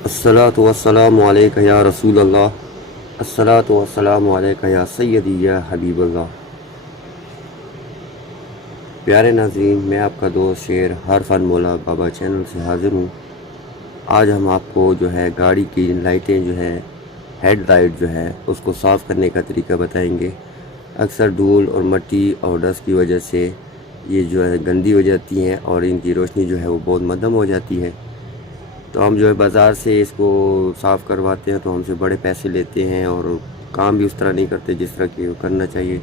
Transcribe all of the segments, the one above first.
अस्सलातु वस्सलामु अलैका या रसूल अल्लाह, अस्सलातु वस्सलामु अलैका या सय्यदी या हबीबल्लाह। प्यारे नाज़रीन, मैं आपका दोस्त शेर हरफन मौला बाबा चैनल से हाज़िर हूँ। आज हम आपको जो है गाड़ी की लाइटें जो है हेड लाइट जो है उसको साफ़ करने का तरीका बताएंगे। अक्सर धूल और मिट्टी और डस्ट की वजह से ये जो है गंदी हो जाती हैं और इनकी रोशनी जो है वो बहुत मध्यम हो जाती है। तो हम जो है बाज़ार से इसको साफ़ करवाते हैं तो हमसे बड़े पैसे लेते हैं और काम भी उस तरह नहीं करते जिस तरह की करना चाहिए।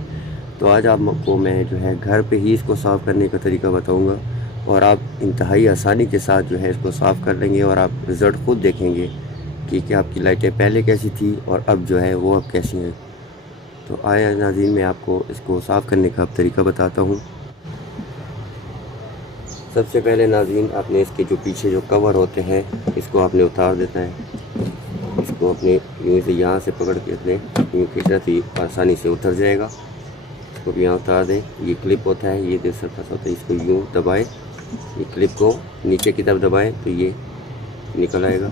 तो आज आपको मैं जो है घर पे ही इसको साफ़ करने का तरीका बताऊंगा और आप इंतहाई आसानी के साथ जो है इसको साफ़ कर लेंगे और आप रिज़ल्ट ख़ुद देखेंगे कि आपकी लाइटें पहले कैसी थी और अब जो है वो अब कैसी हैं। तो आया नाज़रीन, मैं आपको इसको साफ़ करने का अब तरीका बताता हूँ। सबसे पहले नाज़रीन, आपने इसके जो पीछे जो कवर होते हैं इसको आपने उतार देना है। इसको अपने यूँ से यहाँ से पकड़ के अपने यूँ खींचना तो ये आसानी से उतर जाएगा। इसको भी यहाँ उतार दें। ये क्लिप होता है, ये दूसरा पास होता है, इसको यूँ दबाएं, ये क्लिप को नीचे की तरफ दबाएं तो ये निकल आएगा।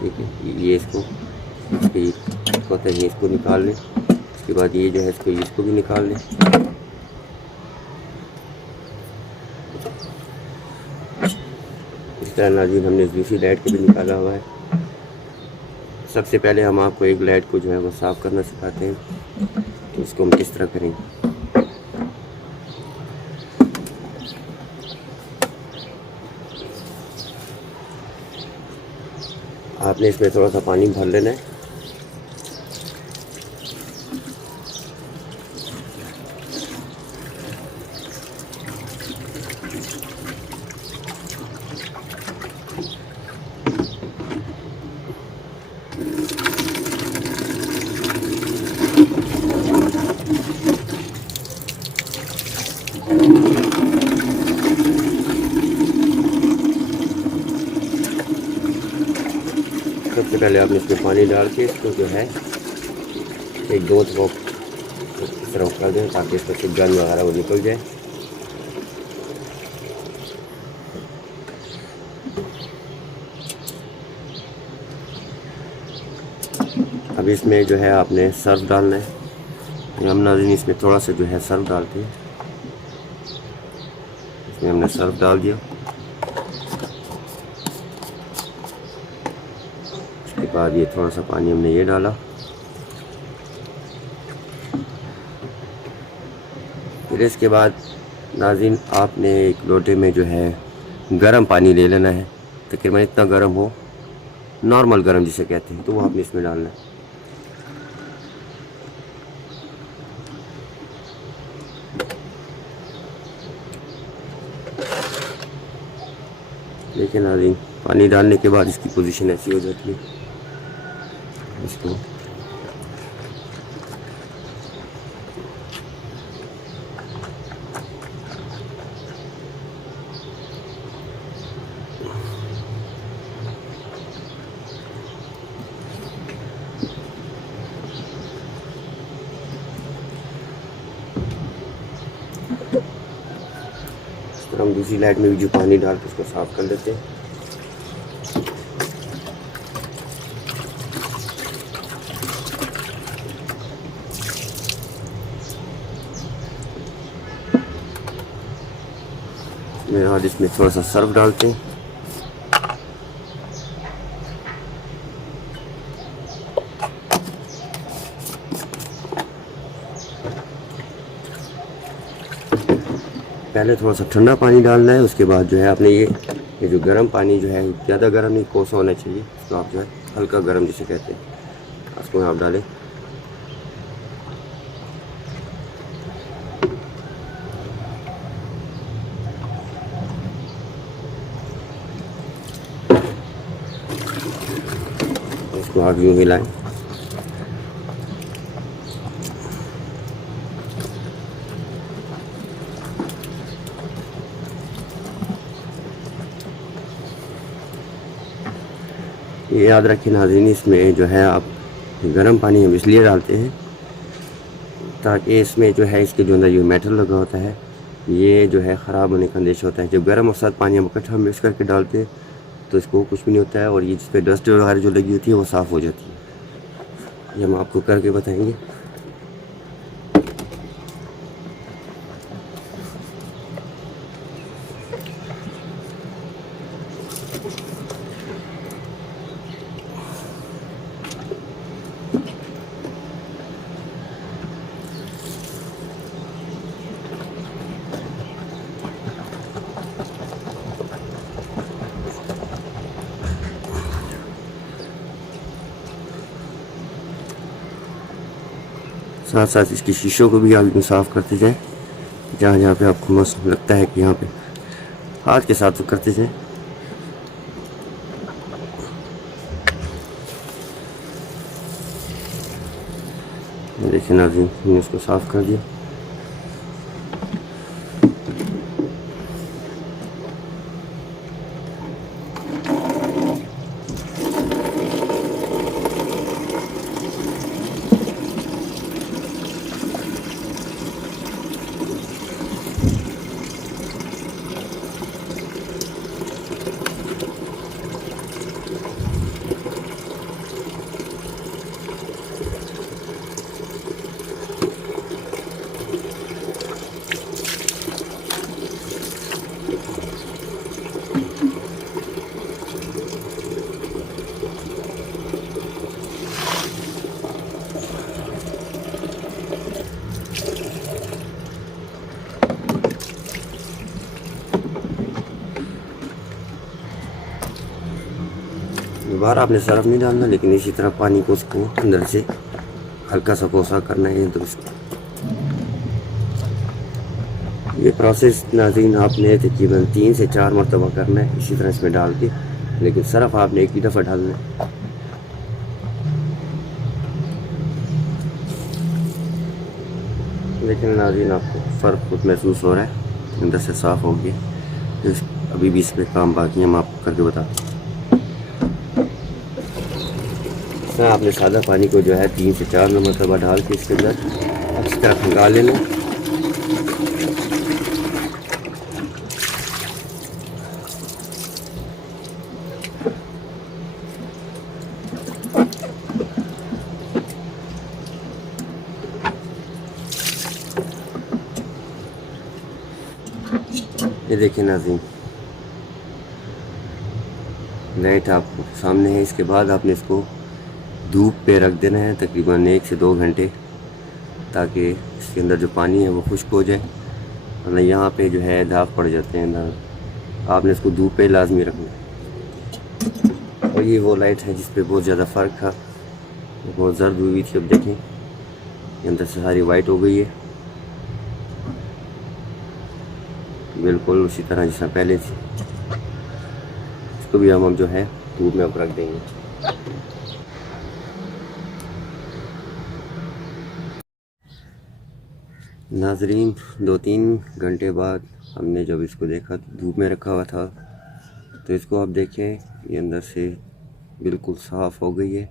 ठीक है, ये इसको होता है, ये इसको निकाल लें। इसके बाद ये जो है इसको भी निकाल लें। इस तरह नाज़रीन हमने दूसरी लाइट को भी निकाला हुआ है। सबसे पहले हम आपको एक लाइट को जो है वो साफ़ करना सिखाते हैं, तो इसको हम किस तरह करेंगे। आपने इसमें थोड़ा सा पानी भर लेना है। सबसे पहले आपने इसमें पानी डाल के इसको जो है एक दो इस तरह कर दें ताकि इसमें से गंद वगैरह वो निकल जाए। अब इसमें जो है आपने सर्फ डालना है। हम नाज़रीन इसमें थोड़ा सा जो है सर्फ डालते हैं। इसमें हमने सर्फ डाल दिया। उसके बाद ये थोड़ा सा पानी हमने ये डाला। फिर इसके बाद नाज़रीन आपने एक लोटे में जो है गर्म पानी ले लेना है, तकरीबन इतना गर्म हो, नॉर्मल गर्म जिसे कहते हैं, तो वो आपने इसमें डालना है। देखिए नाज़रीन, पानी डालने के बाद इसकी पोजीशन ऐसी हो जाती है। इसको हम दूसरी लाइट में भी जो पानी डाल के उसको साफ़ कर लेते हैं। और इसमें थोड़ा सा सर्फ डालते हैं। पहले थोड़ा सा ठंडा पानी डालना है, उसके बाद जो है आपने ये जो गर्म पानी जो है ज़्यादा गर्म नहीं, कोसा होना चाहिए, तो आप जो है हल्का गर्म जिसे कहते हैं उसको आप डालें। इसको आप यूँ हिलाएं। ये याद रखें नाज़रीन, इसमें जो है आप गर्म पानी हम इसलिए डालते हैं ताकि इसमें जो है इसके जो अंदर ये मेटल लगा होता है ये जो है ख़राब होने का अंदेशा होता है। जब गर्म और सर्द पानी हम इकट्ठा मिक्स करके डालते हैं तो इसको कुछ भी नहीं होता है, और ये जिस पे डस्ट वगैरह जो लगी होती है वो साफ़ हो जाती है। ये हम आपको करके बताएंगे। साथ साथ इसकी शीशों को भी आप यूँ साफ़ करते जाएं, जहाँ जहाँ पे आपको मस्त लगता है कि यहाँ पे हाथ के साथ तो करते जाएं। देखिए नाज़रीन, हमने इसको साफ़ कर दिया। दोबारा आपने सरफ नहीं डालना, लेकिन इसी तरह पानी को उसको अंदर से हल्का सा कोसा करना है। तो ये प्रोसेस नाज़रीन आपने तकरीबन 3 से 4 मरतबा करना है इसी तरह इसमें डाल के, लेकिन सरफ आपने एक ही दफ़ा डालना है। लेकिन नाज़रीन आपको फ़र्क खुद महसूस हो रहा है, अंदर से साफ़ हो गया। अभी भी इसमें काम बाकी है, हम आपको करके बताते हैं। इसमें आपने सादा पानी को जो है 3 से 4 मरतबा डाल के इसके अंदर अच्छी तरह खंगाल लेना। ये देखिए नाज़रीन, लाइट आपको सामने है। इसके बाद आपने इसको धूप पे रख देना है तकरीबन 1 से 2 घंटे, ताकि इसके अंदर जो पानी है वो खुश्क हो जाए, वरना यहाँ पे जो है दाग पड़ जाते हैं अंदर। आपने इसको धूप पे लाजमी रखना है। और ये वो लाइट है जिस पे बहुत ज़्यादा फ़र्क था, बहुत जर्द हुई थी। अब देखें ये अंदर से सारी वाइट हो गई है, बिल्कुल उसी तरह जैसा पहले थी। इसको भी हम जो है धूप में अब रख देंगे। नाजरीन 2-3 घंटे बाद हमने जब इसको देखा, धूप में रखा हुआ था, तो इसको आप देखें ये अंदर से बिल्कुल साफ़ हो गई है।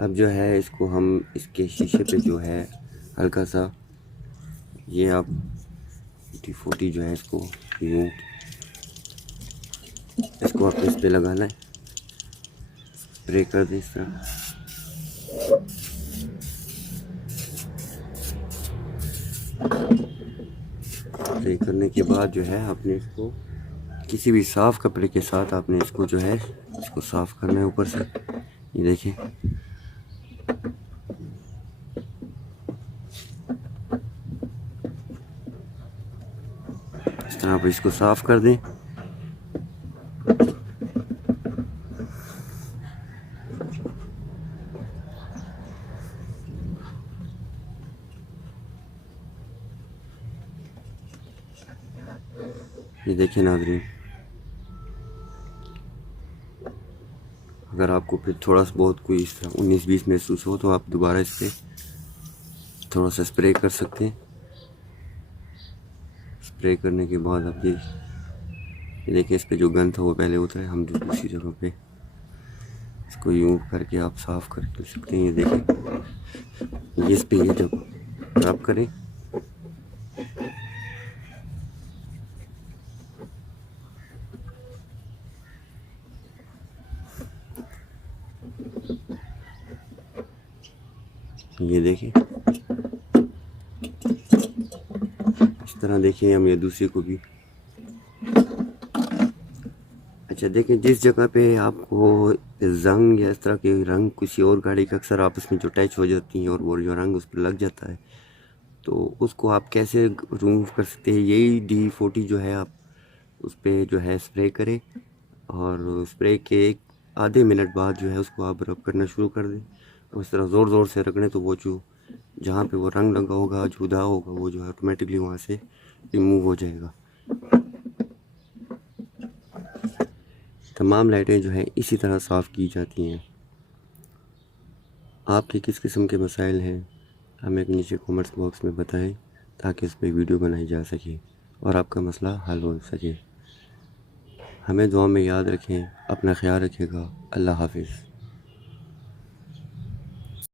अब जो है इसको हम इसके शीशे पे जो है हल्का सा ये आप टूटी-फूटी जो है इसको यूँ इसको आप इस पे लगाना है, स्प्रे कर दें इस तरह। स्प्रे करने के बाद जो है आपने इसको किसी भी साफ़ कपड़े के साथ आपने इसको जो है इसको साफ़ करना है ऊपर से। ये देखिए इस तरह आप इसको साफ़ कर दें। ये देखिए नाज़रीन, अगर आपको फिर थोड़ा सा बहुत कोई इस तरह 19-20 महसूस हो तो आप दोबारा इस पर थोड़ा सा स्प्रे कर सकते हैं। स्प्रे करने के बाद आप ये देखिए इस पे जो गंद था वो पहले उतरे। हम जो दूसरी जगह पे इसको यूँ करके आप साफ़ कर सकते हैं। ये देखिए इस पे ये जब रब करें ये देखिए, इस तरह देखिए हम ये दूसरे को भी। अच्छा देखें, जिस जगह पे आपको जंग या इस तरह के रंग किसी और गाड़ी का अक्सर आपस में जो टच हो जाती हैं और वो जो रंग उस पर लग जाता है, तो उसको आप कैसे रिमूव कर सकते हैं। यही D40 जो है, आप उस पर जो है स्प्रे करें और स्प्रे के एक आधे मिनट बाद जो है उसको आप रब करना शुरू कर दें। और इस तरह ज़ोर ज़ोर से रगड़ें तो वो जो जहाँ पे वो रंग लगा होगा, जुदा होगा, वो जो है ऑटोमेटिकली वहाँ से रिमूव हो जाएगा। तमाम लाइटें जो है इसी तरह साफ़ की जाती हैं। आपके किस किस्म के मसाइल हैं, हमें नीचे कमेंट्स बॉक्स में बताएं ताकि इस पर वीडियो बनाई जा सके और आपका मसला हल हो सके। हमें दुआ में याद रखें, अपना ख्याल रखिएगा। अल्लाह हाफिज़।